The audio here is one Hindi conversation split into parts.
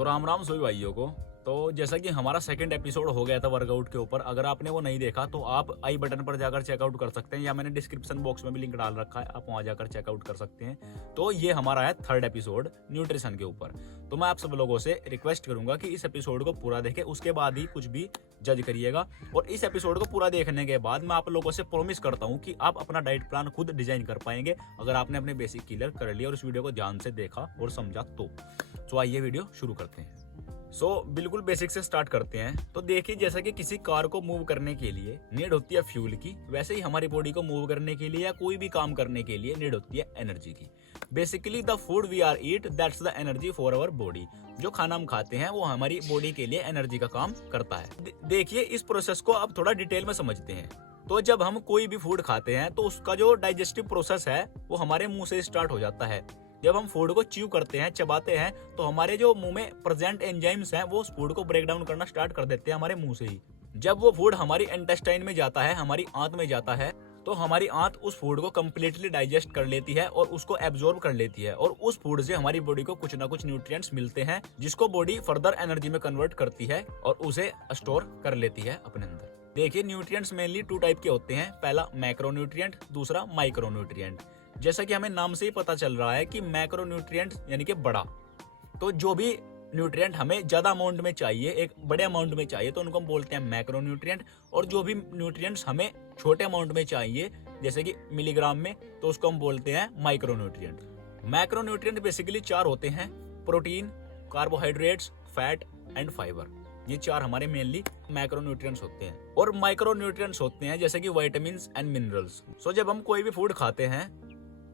तो राम राम सभी भाइयों को। तो जैसा कि हमारा सेकंड एपिसोड हो गया था वर्कआउट के ऊपर, अगर आपने वो नहीं देखा तो आप आई बटन पर जाकर चेकआउट कर सकते हैं, या मैंने डिस्क्रिप्शन बॉक्स में भी लिंक डाल रखा है, आप वहां जाकर चेकआउट कर सकते हैं। तो ये हमारा है थर्ड एपिसोड न्यूट्रिशन के ऊपर। तो मैं आप सब लोगों से रिक्वेस्ट करूंगा कि इस एपिसोड को पूरा देखें, उसके बाद ही कुछ भी जज करिएगा। और इस एपिसोड को पूरा देखने के बाद मैं आप लोगों से प्रॉमिस करता हूं कि आप अपना डाइट प्लान खुद डिजाइन कर पाएंगे, अगर आपने अपने बेसिक क्लियर कर लिया और इस वीडियो को ध्यान से देखा और समझा तो आइए वीडियो शुरू करते हैं। बिल्कुल बेसिक से स्टार्ट करते हैं। तो देखिए, जैसा कि किसी कार को मूव करने के लिए नीड होती है फ्यूल की, वैसे ही हमारी बॉडी को मूव करने के लिए या कोई भी काम करने के लिए नीड होती है एनर्जी की। Basically the food we are eat that's the energy for our body. जो खाना हम खाते हैं वो हमारी बॉडी के लिए एनर्जी का काम करता है। देखिए, इस प्रोसेस को अब थोड़ा डिटेल में समझते हैं। तो जब हम कोई भी फूड खाते हैं तो उसका जो डाइजेस्टिव प्रोसेस है वो हमारे मुंह से स्टार्ट हो जाता है। जब हम फूड को च्यू करते हैं, चबाते हैं, तो हमारे जो मुंह में प्रेजेंट एंजाइम्स हैं वो उस फूड को ब्रेक डाउन करना स्टार्ट कर देते हैं हमारे मुंह से ही। जब वो फूड हमारी इंटेस्टाइन में जाता है, हमारी आंत में जाता है, तो हमारी आंत उस फूड को कम्प्लीटली डाइजेस्ट कर लेती है और उसको एब्जॉर्ब कर लेती है, और उस फूड से हमारी बॉडी को कुछ ना कुछ न्यूट्रिएंट्स मिलते हैं, जिसको बॉडी फर्दर एनर्जी में कन्वर्ट करती है और उसे स्टोर कर लेती है अपने अंदर। देखिए, न्यूट्रिएंट्स मेनली 2 टाइप के होते हैं, पहला मैक्रोन्यूट्रिएंट, दूसरा माइक्रोन्यूट्रिएंट। जैसा कि हमें नाम से ही पता चल रहा है कि मैक्रोन्यूट्रिएंट यानी कि बड़ा, तो जो भी न्यूट्रिएंट हमें ज्यादा अमाउंट में चाहिए, एक बड़े अमाउंट में चाहिए, तो उनको हम बोलते हैं मैक्रोन्यूट्रिएंट। और जो भी न्यूट्रिएंट्स हमें छोटे अमाउंट में चाहिए, जैसे कि मिलीग्राम में, तो उसको हम बोलते हैं माइक्रोन्यूट्रिएंट। मैक्रोन्यूट्रिएंट बेसिकली 4 होते हैं: protein, carbohydrates, fat and fibre. ये 4 हमारे मेनली मैक्रोन्यूट्रिएंट्स होते हैं। और माइक्रोन्यूट्रिएंट्स होते हैं जैसे कि विटामिन्स एंड मिनरल्स। जब हम कोई भी फूड खाते हैं,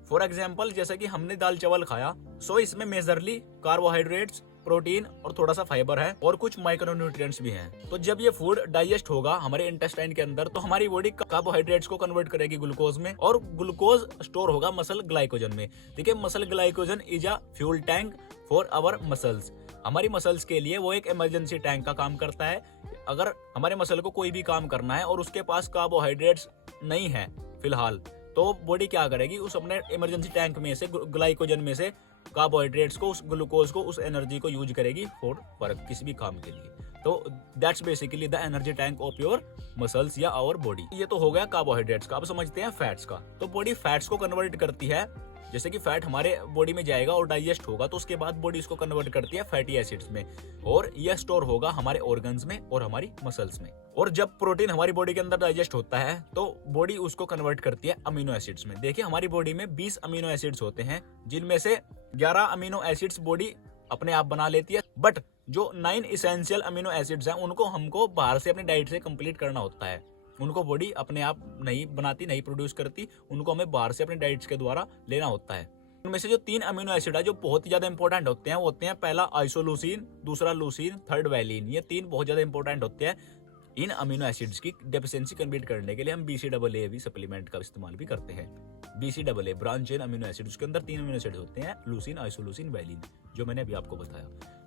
फॉर एग्जाम्पल जैसे कि हमने दाल चावल खाया, इसमें मेजरली कार्बोहाइड्रेट्स, प्रोटीन और थोड़ा सा फाइबर है, और कुछ माइक्रोन्यूट्रिएंट्स भी हैं। तो जब ये फूड डाइजेस्ट होगा हमारे इंटेस्टाइन के अंदर, तो हमारी बॉडी कार्बोहाइड्रेट्स को कन्वर्ट करेगी ग्लूकोज में, और ग्लूकोज स्टोर होगा मसल ग्लाइकोजन में। देखिए, muscle glycogen is a fuel tank for our muscles. हमारी मसल्स के लिए वो एक इमरजेंसी टैंक का काम करता है। अगर हमारे मसल को कोई भी काम करना है और उसके पास कार्बोहाइड्रेट्स नहीं है फिलहाल, तो बॉडी क्या करेगी, उस अपने इमरजेंसी टैंक में से, ग्लाइकोजन में से कार्बोहाइड्रेट्स को, उस ग्लूकोज को, उस एनर्जी को यूज करेगी फॉर वर्क, किसी भी काम के लिए। तो that's basically the energy tank of your muscles या आवर बॉडी। ये तो हो गया कार्बोहाइड्रेट्स का। अब समझते हैं फैट्स का। तो बॉडी फैट्स को कन्वर्ट करती है, जैसे कि फैट हमारे बॉडी में जाएगा और डाइजेस्ट होगा, तो उसके बाद बॉडी इसको कन्वर्ट करती है फैटी एसिड्स में, और यह स्टोर होगा हमारे ऑर्गन्स में और हमारी मसल्स में। और जब प्रोटीन हमारी बॉडी के अंदर डाइजेस्ट होता है, तो बॉडी उसको कन्वर्ट करती है अमीनो एसिड्स में। देखिए, हमारी बॉडी में 20 अमीनो एसिड्स होते हैं, जिनमें से 11 अमीनो एसिड्स बॉडी अपने आप बना लेती है, बट जो 9 इसेंशियल अमीनो एसिड्स हैं उनको हमको बाहर से अपनी डाइट से कंप्लीट करना होता है। उनको बॉडी अपने आप नहीं बनाती, नहीं प्रोड्यूस करती, उनको हमें बाहर से अपने डाइट्स के द्वारा लेना होता है। उनमें से जो 3 अमीनो एसिड है जो बहुत ही ज्यादा इंपॉर्टेंट होते हैं, वो होते हैं पहला आइसोलूसिन, दूसरा लूसिन, थर्ड वैलिन। ये 3 बहुत ज्यादा इंपॉर्टेंट होते हैं। इन अमीनो एसिड्स की डेफिशिएंसी कंप्लीट करने के लिए हम BCAA सप्लीमेंट का इस्तेमाल भी करते हैं। BCAA branch chain amino acid, उसके अंदर 3 अमीनो एसिड होते हैं, लूसिन, आइसोलूसिन, वैलिन, जो मैंने अभी आपको बताया।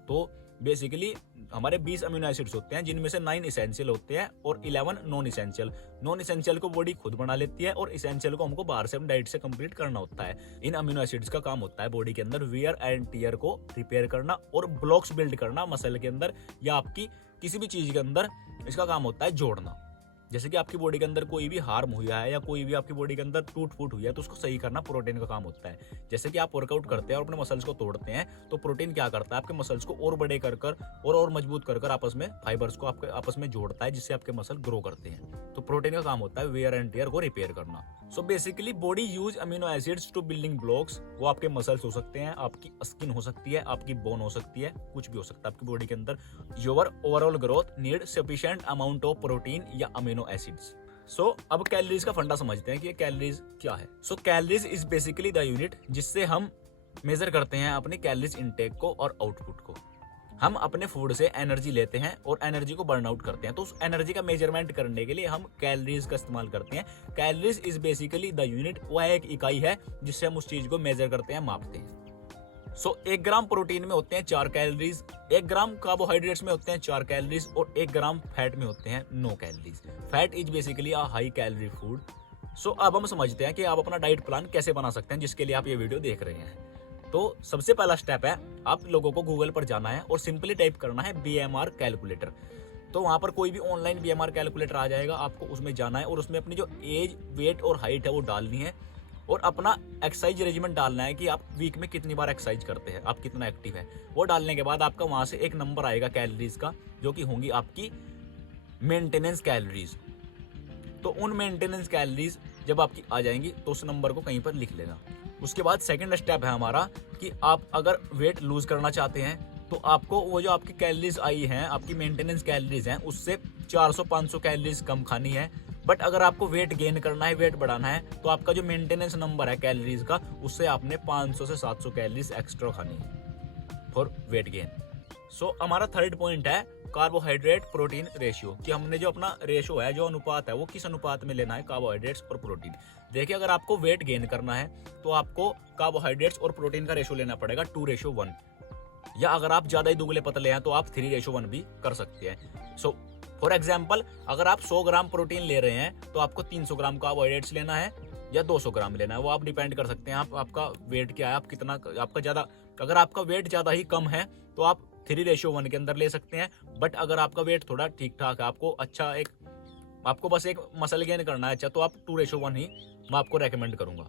तो बेसिकली हमारे 20 अमीनो एसिड्स होते हैं, जिनमें से 9 इसेंशियल होते हैं और 11 नॉन इसेंशियल। नॉन इसेंशियल को बॉडी खुद बना लेती है, और इसेंशियल को हमको बाहर से अपनी डाइट से कंप्लीट करना होता है। इन अमीनो एसिड्स का काम होता है बॉडी के अंदर वियर एंड टियर को रिपेयर करना और ब्लॉक्स बिल्ड करना मसल के अंदर, या आपकी किसी भी चीज के अंदर इसका काम होता है जोड़ना। जैसे कि आपकी बॉडी के अंदर कोई भी हार्म हुआ है, या कोई भी आपकी बॉडी के अंदर टूट फूट हुई है, तो उसको सही करना प्रोटीन का काम होता है। जैसे कि आप वर्कआउट करते हैं और अपने मसल्स को तोड़ते हैं, तो प्रोटीन क्या करता है, आपके मसल्स को और बड़े कर कर और मजबूत कर कर आपस में फाइबर्स को आपके आपस में जोड़ता है, जिससे आपके मसल ग्रो करते हैं। तो प्रोटीन का काम होता है वेयर एंड टियर को रिपेयर करना। Basically body use amino acids to building blocks. वो आपके मसल्स हो सकते हैं, आपकी स्किन हो सकती है, आपकी बोन हो सकती है, कुछ भी हो सकता है आपकी बॉडी के अंदर। Your overall growth need sufficient amount of protein या अमीनो एसिड्स। अब कैलोरीज का फंडा समझते हैं कि कैलोरीज क्या है। Calories is basically the unit जिससे हम मेजर करते हैं अपनी कैलोरीज इनटेक को और आउटपुट को। हम अपने फूड से एनर्जी लेते हैं और एनर्जी को बर्न आउट करते हैं, तो उस एनर्जी का मेजरमेंट करने के लिए हम कैलोरीज का इस्तेमाल करते हैं। Calories is basically the unit, वह एक इकाई है जिससे हम उस चीज को मेजर करते हैं, मापते हैं। 1 ग्राम प्रोटीन में होते हैं 4 कैलोरीज, 1 ग्राम कार्बोहाइड्रेट्स में होते हैं 4 कैलोरीज, और 1 ग्राम फैट में होते हैं 9 calories. Fat is basically a high calorie food. अब हम समझते हैं कि आप अपना डाइट प्लान कैसे बना सकते हैं, जिसके लिए आप ये वीडियो देख रहे हैं। तो सबसे पहला स्टेप है, आप लोगों को गूगल पर जाना है और सिंपली टाइप करना है BMR कैलकुलेटर। तो वहाँ पर कोई भी ऑनलाइन BMR कैलकुलेटर आ जाएगा, आपको उसमें जाना है और उसमें अपनी जो एज, वेट और हाइट है वो डालनी है और अपना एक्सरसाइज रेजिमेंट डालना है कि आप वीक में कितनी बार एक्सरसाइज करते हैं, आप कितना एक्टिव है। वो डालने के बाद आपका वहाँ से एक नंबर आएगा कैलोरीज का, जो कि होंगी आपकी मेंटेनेंस कैलोरीज। तो उन मेंटेनेंस कैलोरीज जब आपकी आ जाएंगी तो उस नंबर को कहीं पर लिख लेना। उसके बाद सेकंड स्टेप है हमारा कि आप अगर वेट लूज करना चाहते हैं तो आपको वो जो आपकी कैलोरीज आई हैं, आपकी मेंटेनेंस कैलोरीज हैं, उससे 400-500 कैलोरीज कम खानी है। बट अगर आपको वेट गेन करना है, वेट बढ़ाना है, तो आपका जो मेंटेनेंस नंबर है कैलोरीज का, उससे आपने 500 से 700 कैलोरीज एक्स्ट्रा खानी है फॉर वेट गेन। सो हमारा थर्ड पॉइंट है कार्बोहाइड्रेट प्रोटीन रेशियो, कि हमने जो अपना रेशियो है, जो अनुपात है, वो किस अनुपात में लेना है कार्बोहाइड्रेट्स और प्रोटीन। देखिए, अगर आपको वेट गेन करना है तो आपको कार्बोहाइड्रेट्स और प्रोटीन का रेशियो लेना पड़ेगा 2:1, या अगर आप ज्यादा ही दुबले पतले हैं तो आप 3:1 भी कर सकते हैं। सो फॉर एग्जाम्पल, अगर आप 100 ग्राम प्रोटीन ले रहे हैं तो आपको 300 ग्राम कार्बोहाइड्रेट्स लेना है या 200 ग्राम लेना है, वो आप डिपेंड कर सकते हैं आपका वेट क्या है, आप कितना आपका ज्यादा। अगर आपका वेट ज्यादा ही कम है तो आप 3:1 के अंदर ले सकते हैं। बट अगर आपका वेट थोड़ा ठीक ठाक है, आपको बस एक मसल गेन करना है, अच्छा, तो आप 2:1 ही मैं आपको रेकमेंड करूंगा।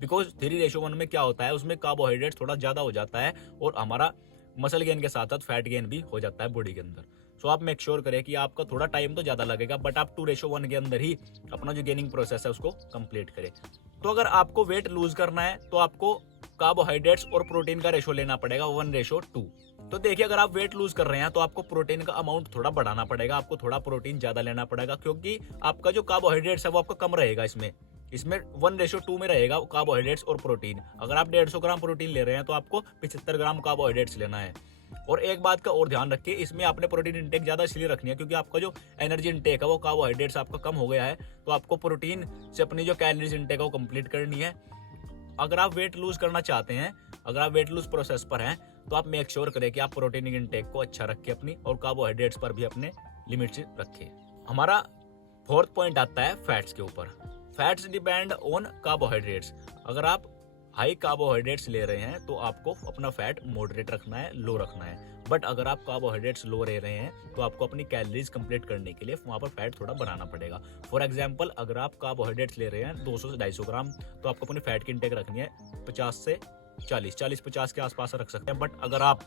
बिकॉज 3:1 में क्या होता है, उसमें कार्बोहाइड्रेट थोड़ा ज्यादा हो जाता है और हमारा मसल गेन के साथ साथ फैट गेन भी हो जाता है बॉडी के अंदर। सो आप मेक श्योर करें कि आपका थोड़ा टाइम तो ज्यादा लगेगा, बट आप 2:1 के अंदर ही अपना जो गेनिंग प्रोसेस है उसको कंप्लीट करें। तो अगर आपको वेट लूज करना है तो आपको कार्बोहाइड्रेट्स और प्रोटीन का रेशो लेना पड़ेगा 1:2। तो देखिए, अगर आप वेट लूज कर रहे हैं तो आपको प्रोटीन का अमाउंट थोड़ा बढ़ाना पड़ेगा, आपको थोड़ा प्रोटीन ज्यादा लेना पड़ेगा, क्योंकि आपका जो कार्बोहाइड्रेट्स है वो आपका कम रहेगा। इसमें 1:2 में रहेगा कार्बोहाइड्रेट्स और प्रोटीन। अगर आप 150 ग्राम प्रोटीन ले रहे हैं तो आपको 75 ग्राम कार्बोहाइड्रेट्स लेना है। और एक बात का और ध्यान रखिए, इसमें आपने प्रोटीन इंटेक ज्यादा इसलिए रखनी है क्योंकि आपका जो एनर्जी इंटेक है वो कार्बोहाइड्रेट्स आपका कम हो गया है, तो आपको प्रोटीन से अपनी जो कैलोरीज इंटेक है वो कंप्लीट करनी है। अगर आप वेट लूज करना चाहते हैं, अगर आप वेट लूज प्रोसेस पर हैं, तो आप मेक श्योर करें कि आप प्रोटीन इंटेक को अच्छा रखें अपनी, और कार्बोहाइड्रेट्स पर भी अपने लिमिट्स रखें। हमारा फोर्थ पॉइंट आता है फैट्स के ऊपर। Fats depend on carbohydrates. अगर आप हाई कार्बोहाइड्रेट्स ले रहे हैं तो आपको अपना फैट मॉडरेट रखना है, लो रखना है। बट अगर आप कार्बोहाइड्रेट्स लो ले रहे हैं तो आपको अपनी कैलोरीज कंप्लीट करने के लिए वहाँ पर फैट थोड़ा बनाना पड़ेगा। फॉर एग्जांपल, अगर आप कार्बोहाइड्रेट्स ले रहे हैं 200 से 250 ग्राम, तो आपको अपनी फैट की इंटेक रखनी है 50 से 40-50 के आसपास रख सकते हैं। बट अगर आप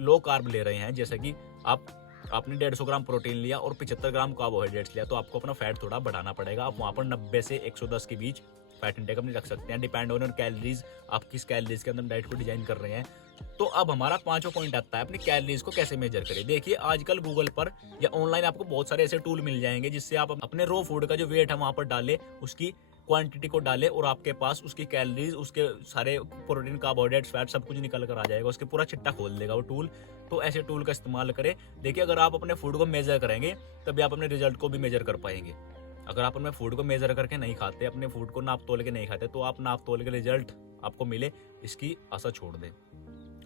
लो कार्ब ले रहे हैं, जैसे कि आपने 150 ग्राम प्रोटीन लिया और 75 ग्राम कार्बोहाइड्रेट्स लिया, तो आपको अपना फैट थोड़ा बढ़ाना पड़ेगा। आप वहाँ पर 90 से 110 के बीच फैट इंटेक अपनी रख सकते हैं, डिपेंड ऑन कैलोरीज, आप किस कैलोरीज के अंदर डाइट को डिजाइन कर रहे हैं। तो अब हमारा 5वां पॉइंट आता है अपनी कैलोरीज को कैसे मेजर करें। देखिए, आजकल गूगल पर या ऑनलाइन आपको बहुत सारे ऐसे टूल मिल जाएंगे जिससे आप अपने रॉ फूड का जो वेट है वहाँ पर डालें, उसकी क्वांटिटी को डाले और आपके पास उसकी कैलोरीज, उसके सारे प्रोटीन, कार्बोहाइड्रेट्स, फैट सब कुछ निकल कर आ जाएगा, उसके पूरा चिट्टा खोल देगा वो टूल। तो ऐसे टूल का इस्तेमाल करें। देखिए, अगर आप अपने फूड को मेजर करेंगे तभी आप अपने रिजल्ट को भी मेजर कर पाएंगे। अगर आप अपने फूड को मेजर करके नहीं खाते, अपने फूड को नाप तोल के नहीं खाते, तो आप नाप तोल के रिजल्ट आपको मिले इसकी आशा छोड़ दें।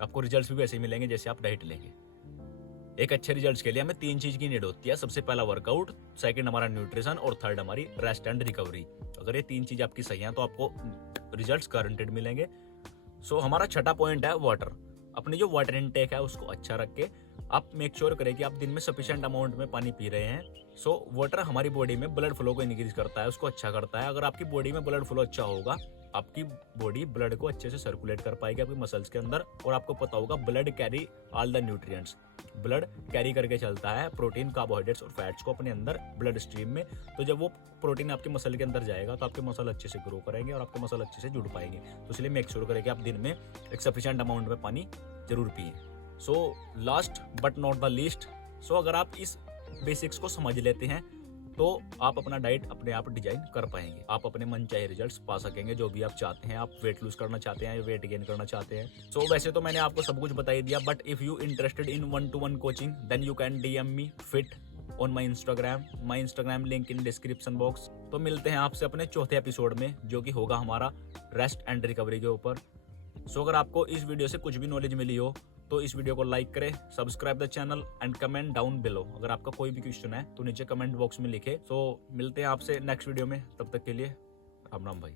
आपको रिजल्ट्स भी वैसे ही मिलेंगे जैसे आप डाइट लेंगे। एक अच्छे रिजल्ट्स के लिए हमें 3 चीज की नीड होती है। सबसे पहला वर्कआउट, सेकंड हमारा न्यूट्रिशन और थर्ड हमारी रेस्ट एंड रिकवरी। अगर ये 3 चीज आपकी सही हैं तो आपको रिजल्ट्स गारंटेड मिलेंगे। सो हमारा छठा पॉइंट है वाटर। अपनी जो वाटर इनटेक है उसको अच्छा रख के आप मेक श्योर करें कि आप दिन में सफिशिएंट अमाउंट में पानी पी रहे हैं। सो वाटर हमारी बॉडी में ब्लड फ्लो को इंक्रीज करता है, उसको अच्छा करता है। अगर आपकी बॉडी में ब्लड फ्लो अच्छा होगा, आपकी बॉडी ब्लड को अच्छे से सर्कुलेट कर पाएगी आपकी मसल्स के अंदर। और आपको पता होगा, blood carry all the nutrients. Blood carry करके चलता है प्रोटीन, कार्बोहाइड्रेट्स और फैट्स को अपने अंदर ब्लड स्ट्रीम में। तो जब वो प्रोटीन आपके मसल के अंदर जाएगा तो आपके मसल अच्छे से ग्रो करेंगे और आपके मसल अच्छे से जुड़ पाएंगे। तो इसलिए मेक श्योर करें कि आप दिन में एक सफिशिएंट अमाउंट में पानी जरूर पिए। So last but not the least, so अगर आप इस बेसिक्स को समझ लेते हैं तो आप अपना डाइट अपने आप डिजाइन कर पाएंगे। आप अपने मन चाहे रिजल्ट्स पा सकेंगे जो भी आप चाहते हैं। आप वेट लूज करना चाहते हैं या वेट गेन करना चाहते हैं। सो वैसे तो मैंने आपको सब कुछ बता ही दिया, but if you interested in 1-to-1 coaching then you can DM me fit on my Instagram link in description box. तो मिलते हैं आपसे अपने चौथे एपिसोड में, जो कि होगा हमारा रेस्ट एंड रिकवरी के ऊपर। सो अगर आपको इस वीडियो से कुछ भी नॉलेज मिली हो तो इस वीडियो को लाइक करें, subscribe the channel and comment down below. अगर आपका कोई भी क्वेश्चन है तो नीचे कमेंट बॉक्स में लिखे। सो मिलते हैं आपसे नेक्स्ट वीडियो में, तब तक के लिए राम राम भाई।